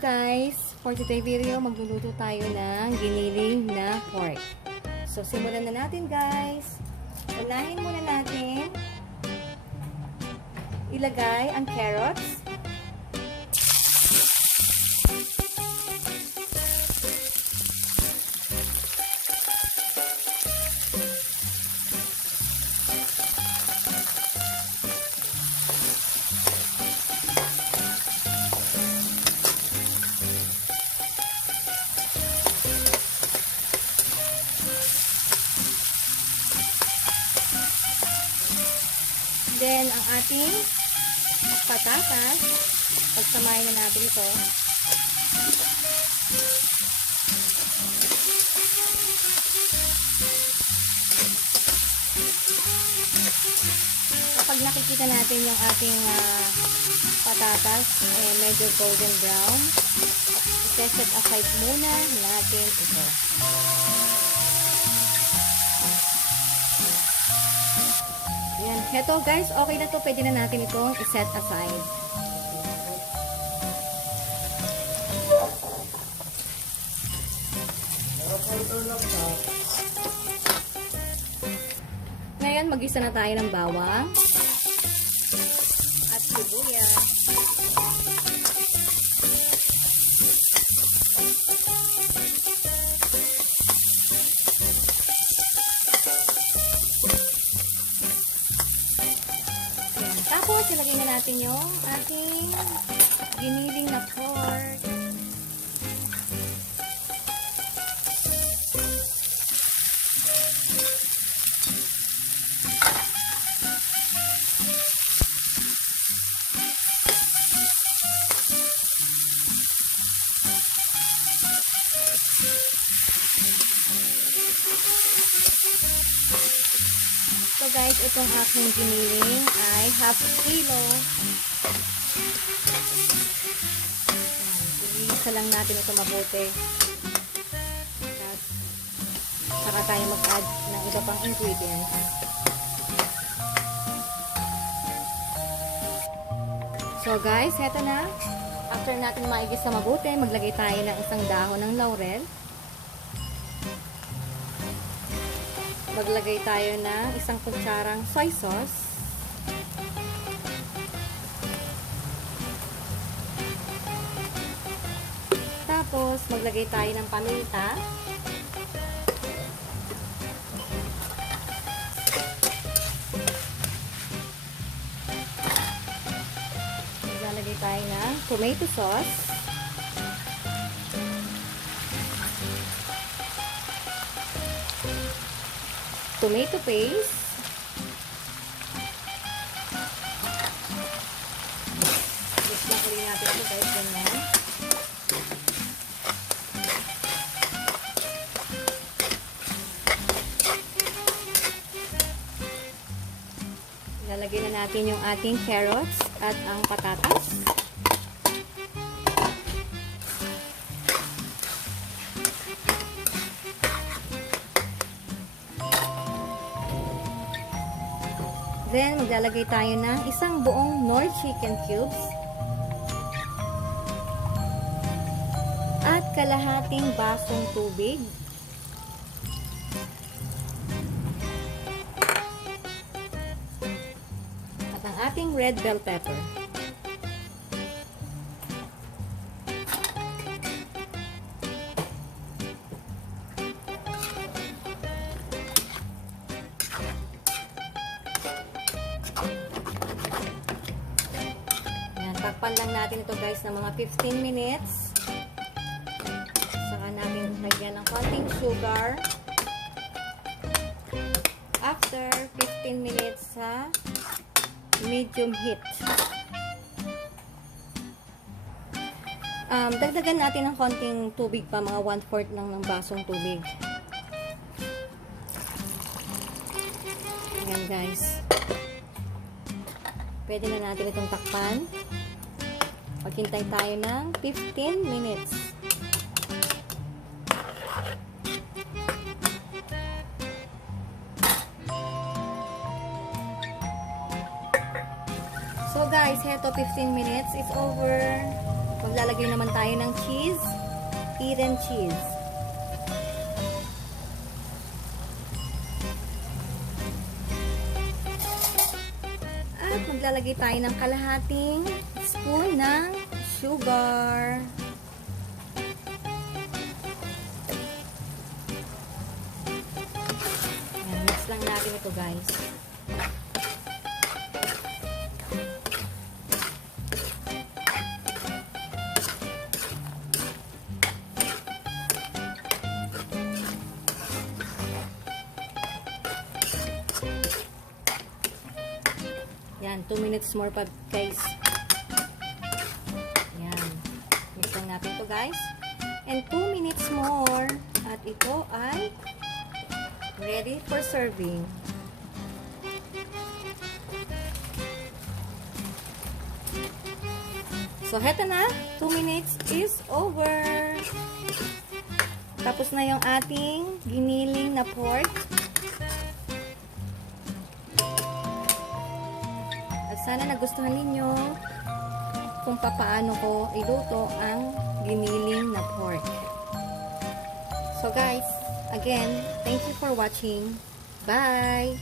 Guys, for today video, magluluto tayo ng giniling na pork. So, simulan na natin guys. Unahin muna natin ilagay ang carrots. Then, ang ating patatas, pagsamahin na natin ito. Kapag nakikita natin yung ating ah, patatas, eh, medyo golden brown, set aside muna natin ito. Heto guys, okay na to. Pwede na natin itong iset aside. Ngayon, mag-isa na tayo ng bawang. At sibuyas. Ilagay na natin yung ating giniling na pork. Guys, itong aking giniling ay half kilo. Isa lang natin ito mabuti. At saka tayo mag-add ng iba pang ingredients. So guys, heto na. After natin maigis sa mabuti, maglagay tayo ng isang dahon ng laurel. Maglagay tayo ng isang kutsarang soy sauce. Tapos, maglagay tayo ng paminta. Maglalagay tayo ng tomato sauce. Tomato paste. Just guys, ganyan. Lalagyan na natin yung ating carrots at ang patatas. Then, maglalagay tayo ng isang buong Nor chicken cubes. At kalahating basong tubig. At ang ating red bell pepper. Takpan lang natin ito guys ng mga 15 minutes. Saka natin lagyan ng konting sugar. After 15 minutes sa medium heat. Um, dagdagan natin ng konting tubig pa, mga 1-4 lang ng basong tubig. Ayan guys. Pwede na natin itong takpan. Maghintay tayo ng 15 minutes. So guys, heto 15 minutes. It's over. Maglalagay naman tayo ng cheese. Eden cheese. At maglalagay tayo ng kalahating spoon ng sugar. Ayan, mix lang natin ito guys. Yan, 2 minutes more pa guys. Yan. Mix lang natin to guys. And 2 minutes more. At ito ay ready for serving. So, heto na. 2 minutes is over. Tapos na yung ating giniling na pork. Sana nagustuhan ninyo kung papaano ko iluto ang giniling na pork. So guys, again, thank you for watching. Bye!